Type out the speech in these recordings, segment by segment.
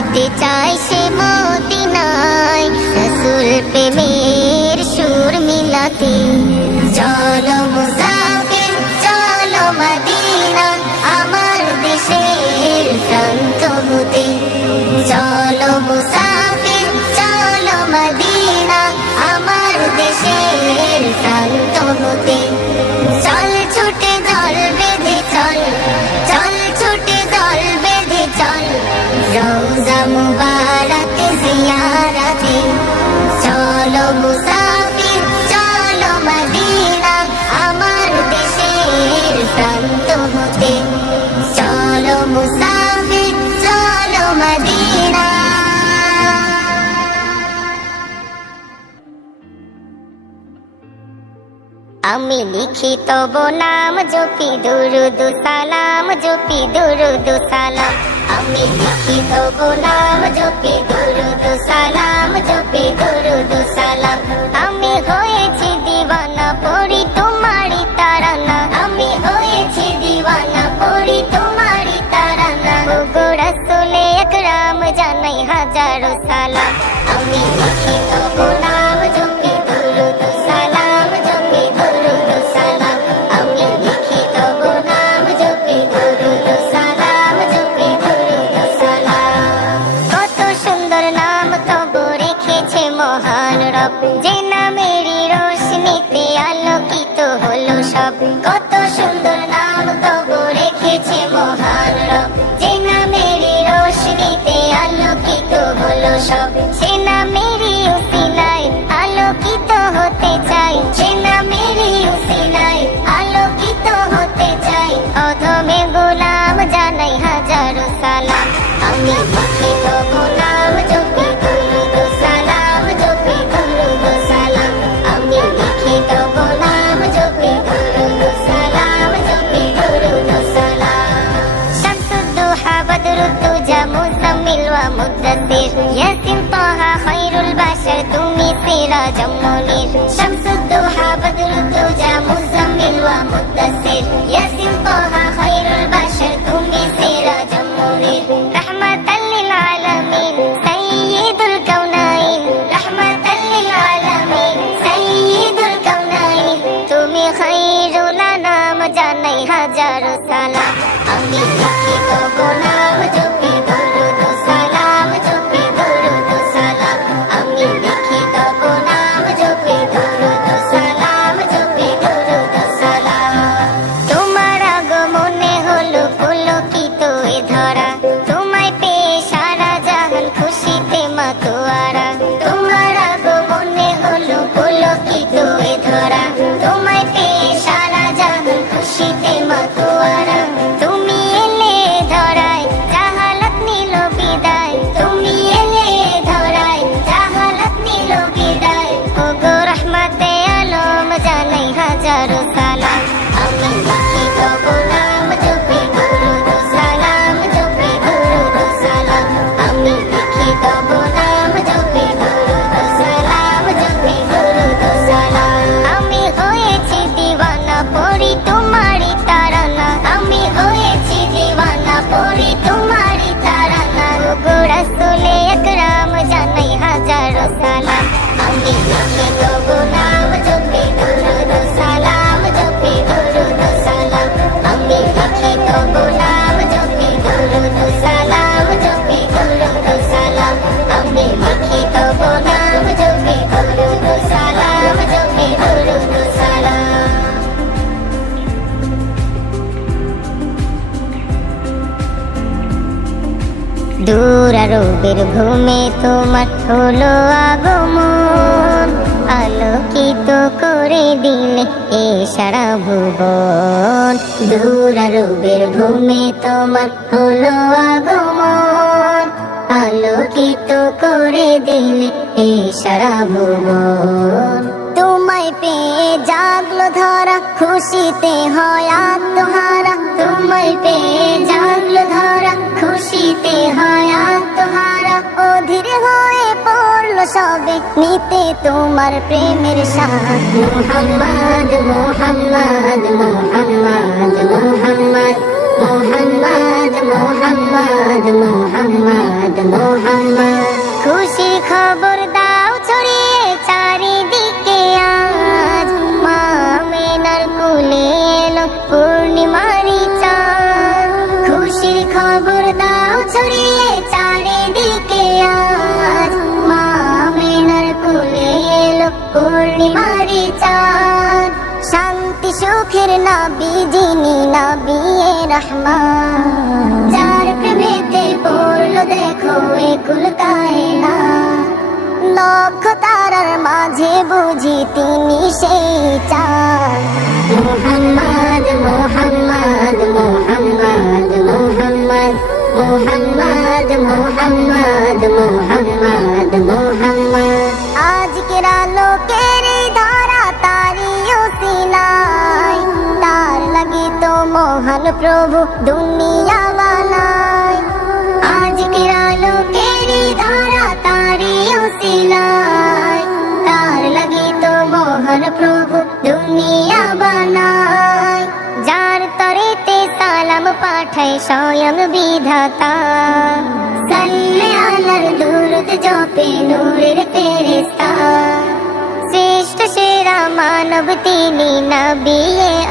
যেতে চাই সে মদিনায় রাসূল প্রেমের সুর মিলাতে। চলো মুসাফির চলো মদিনা আমার দেশের প্রান্ত হতে। চলো মুসাফির চলো মদিনা আমার দেশের প্রান্ত হতে। চল ছুটে দল বেঁধে চল, চল ছুটে দল বেঁধে চল রওজা মুবারক জিয়ারতে। চলো মুসাফির চলো মদিনা আমার দেশের প্রান্ত হতে। চলো মুসাফির চলো মদিনা। আমি লিখি তব নাম জপি দুরুদ সালাম জপি দুরুদ সালাম। আমি লিখি তব নাম জপি দুরুদ সালাম জপি দুরুদ সালাম। আমি হয়েছি দিওয়ানা পড়ি তোমারি তারানা। আমি হয়েছি দিওয়ানা পড়ি তোমারি তারানা। ওগো রাসূলে আকরাম জানাই হাজারো সালাম। আমি লিখি তব নাম জপি দুরুদ সালাম জপি দুরুদ সালাম। আমি লিখি তব নাম জপি দুরুদ সালাম জপি দুরুদ সালাম। কত সুন্দর নাম তব রেখেছে মহান রব, যে নামেরই রোশনীতে আলোকিত হলো সব। কত সুন্দর নাম তব রেখেছে মহান রব, যে নামেরই রোশনীতে আলোকিত হলো সব। সে নামেরই উসিলায় আলোকিত হতে চাই, সে নামেরই উসিলায় আলোকিত হতে চাই। অধমে গোলাম জানাই হাজারো সালাম। আমি লিখি তব নাম জপি দুরুদ সালাম জপি দুরুদ সালাম। আমি লিখি তব নাম জপি দুরুদ সালাম জপি দুরুদ সালাম। শামসুদ্দোহা বদরুদ্দোজা মুজাম্মিল ওয়া মুদ্দাসির ইয়াসিন তাহা খায়রুল বাশার তুমি সিরাজুম মুনীর। শামসুদ্দোহা বদরুদ্দোজা মুজাম্মিল ওয়া মুদ্দাসির ইয়াসিন তাহা খায়রুল বাশার তুমি সিরাজুম মুনীর। রাহমাতাল লিল আলামিন সাইয়্যিদুল কাওনাইন, রাহমাতাল লিল আলামিন সাইয়্যিদুল কাওনাইন। তুমি খায়রুল আনাম জানাই হাজারো সালাম। আমি লিখি তব নাম জপি দুরুদ সালাম জপি দুরুদ সালাম। আমি লিখি তব নাম জপি দুরুদ সালাম জপি দুরুদ সালাম। তোমার আগমনে হলো পুলকিত এ ধরা, তোমায় পেয়ে সারা জাহান খুশিতে মাতোয়ারা। তোমার আগমনে হলো পুলকিত এ ধরা, তোমায় পেয়ে সারা জাহান খুশিতে মাতোয়ারা। তুমি এলে ধরায় জাহালাত নিল বিদায়, তুমি এলে ধরায় জাহালাত নিল বিদায়। ওগো রহমতে আলম জানাই হাজারো সালাম। আমি লিখি তব নাম জপি দুরুদ সালাম জপি দুরুদ সালাম। আমি লিখি তব নাম জপি দুরুদ সালাম জপি দুরুদ সালাম। আমি হয়েছি দিওয়ানা পড়ি তোমারি তারানা। আমি হয়েছি দিওয়ানা পড়ি তোমারি তারানা। ওগো রাসূলে আকরাম জানাই হাজারো সালাম। আমি লিখি তব নাম জপি দুরুদ সালাম জপি দুরুদ সালাম। আমি লিখি তব নাম জপি দুরুদ সালাম জপি দুরুদ সালাম। আমি লিখি তব নাম জপি দুরুদ সালাম জপি দুরুদ সালাম। দূর আরবের ভূমে তোমার হলো আগমন, আলোকিত করে দিলে এ সারা ভুবন। দূর আরবের ভূমে তোমার হলো আগমন, আলোকিত করে দিলে এ সারা ভুবন। তোমায় পেয়ে জাগলো ধরা খুশিতে হয় আত্মহারা। তোমায় পেয়ে জাগলো ধরা খুশিতে হয় আত্মহারা। অধীর হয়ে পড়লো সবে নিতে তোমার প্রেমের স্বাদ। মুহাম্মদ মুহাম্মদ মুহাম্মদ মুহাম্মদ মোহাম্মদ মোহাম্মদ মোহাম্মদ মোহাম্মদ খুশি খবর দাও ছড়িয়ে চারিদিকে আজ মা আমিনার কোলে এলো পূর্ণিমারি চাঁদ খুশির খবর দাও ছড়িয়ে চারিদিকে আজ মা আমিনার কোলে এলো পূর্ণিমারি চাঁদ শান্তি সুখের নবী যিনি নবী রহমান যার প্রেমেতে পড়লো দেখো এ কুল কায়নাত লক্ষ তারার মাঝে বুঝি তিনি সেই চাঁদ মোহাম্মদ মোহাম্মদ মোহাম্মদ মোহাম্মদ মোহাম্মদ মোহাম্মদ মোহাম্মদ মোহাম্মদ আজকের আলোকের এই ধারা তারি উসিলায় তার লাগে তো মহান প্রভু দুনিয়া বানায় আজকের আলোকের এই ধারা তারি উসিলায় তার লাগে তো মহান প্রভু দুনিয়া বানায় যার তরেতে সালাম পাঠায় স্বয়ং বিধাতা সাল্লে আলার দুরুদ জপে নূরের ফেরেশতা শ্রেষ্ঠ সেরা মানব তিনি নবী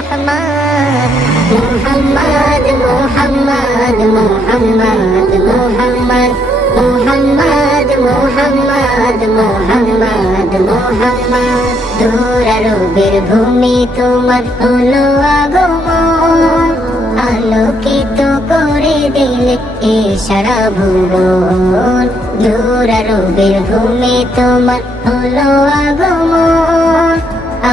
আহমদ মোহাম্মদ মোহাম্মদ মোহাম্মদ মোহাম্মদ মোহাম্মদ মোহাম্মদ মোহাম্মদ মোহাম্মদ দূরারবের ভূমি তোমার হলো আগমন আলোকিত করে দিলে এ সারা ভুবন দূরারবের ভূমি তোমার হলো আগমন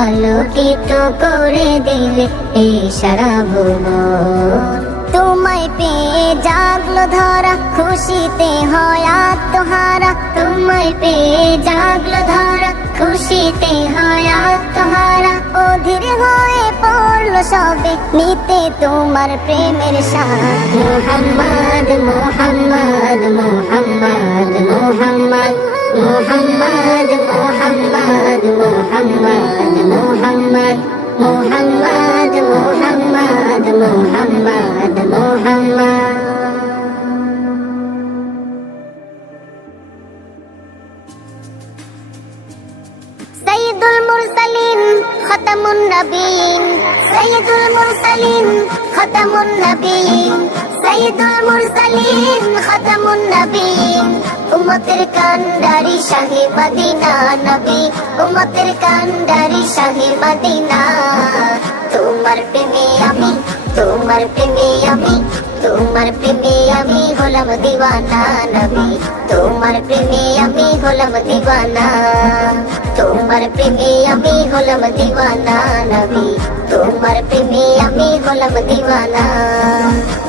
আলোকিত করে দিলে এ সারা ভুবন তোমায় পেয়ে জাগলো ধরা খুশিতে হয় আত্মহারা তোমায় পেয়ে জাগলো ধরা খুশিতে হয় আত্মহারা অধীর হয়ে পড়লো সবে নিতে তোমার প্রেমের স্বাদ মোহাম্মদ মোহাম্মদ মোহাম্মদ মোহাম্মদ মোহাম্মদ মোহাম্মদ মোহাম্মদ মোহাম্মদ মোহাম্মদ মোহাম্মদ মোহাম্মদ মোহাম্মদ সাইয়্যিদুল মুরসালিন খাতামুন নবীন সাইয়্যিদুল মুরসালিন খাতামুন নবীন সাইয়্যিদুল মুরসালিন খাতামুন নবীন উম্মতের কান্ডারি শাহে মদিনা নবী উম্মতের কান্ডারি শাহে মদিনা তোমার প্রেমে আমি তোমার প্রেমে আমি তোমার প্রেমে আমি হলাম দিওয়ানা নবী তোমার প্রেমে আমি হলাম দিওয়ানা তোমার প্রেমে আমি হলাম দিওয়ানা নবী তোমার প্রেমে আমি হলাম দিওয়ানা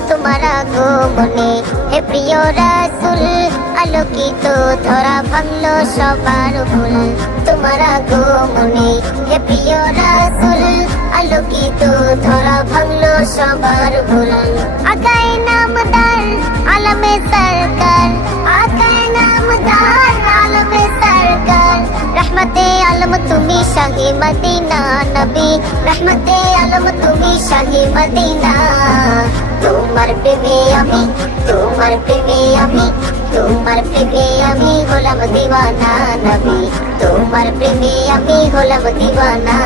তোমার আগমনে হে প্রিয় রাসূল আলোকিত ধরা ভাঙলো সবার ভুল তোমার আগমনে হে প্রিয় রাসূল আলোকিত ধরা ভাঙলো সবার ভুল আকায়ে নামদার আলমে সরকার আকায়ে নামদার আলমে সরকার রহমতে আলম তুমি শাহে মদিনা নবী রহমতে আলম তুমি শাহে মদিনা তোমার প্রেমে আমি তোমার প্রেমে আমি তোমার প্রেমে আমি হলাম দিওয়ানা নবী তোমার প্রেমে আমি হলাম দিওয়ানা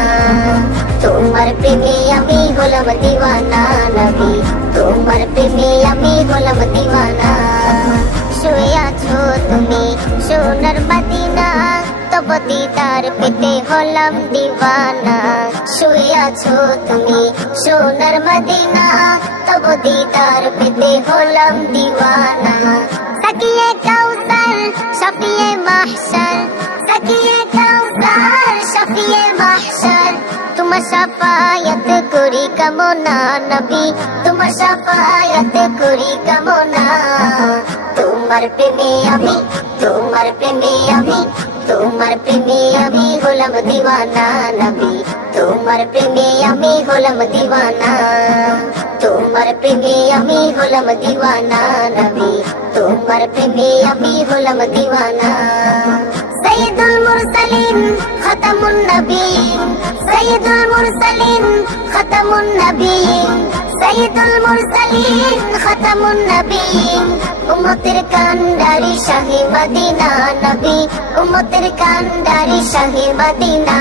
তোমার প্রেমে আমি হলাম দিওয়ানা নবী তোমার প্রেমে আমি হলাম দিওয়ানা শুয়ে আছো তুমি সোনার মদিনা তব দিদার পেতে হলাম দিওয়ানা শুয়ে আছো তুমি সোনার মদিনা তব দিদার পেতে হলাম দিওয়ানা সাকিয়ে কাউসার শফিয়ে মাহশর সাকিয়ে কাউসার শফিয়ে মাহশর তোমার শাফায়াত করি কামনা নবী তোমার শাফায়াত করি কামনা তোমার প্রেমে আমি তোমার প্রেমে আমি তোমার প্রেমে আমি হলাম দিওয়ানা নবী তোমার প্রেমে আমি হলাম দিওয়ানা তোমার প্রেমে আমি হলাম দিওয়ানা নবী তোমার প্রেমে আমি হলাম দিওয়ানা সাইয়্যিদুল মুরসালিন খাতামুন নবীন সাইয়্যিদুল মুরসালিন খাতামুন নবীন সাইয়্যিদুল মুরসালিন খাতামুন নবীন উম্মতের কান্ডারি শাহে মদিনা নবী উম্মতের কান্ডারি শাহে মদিনা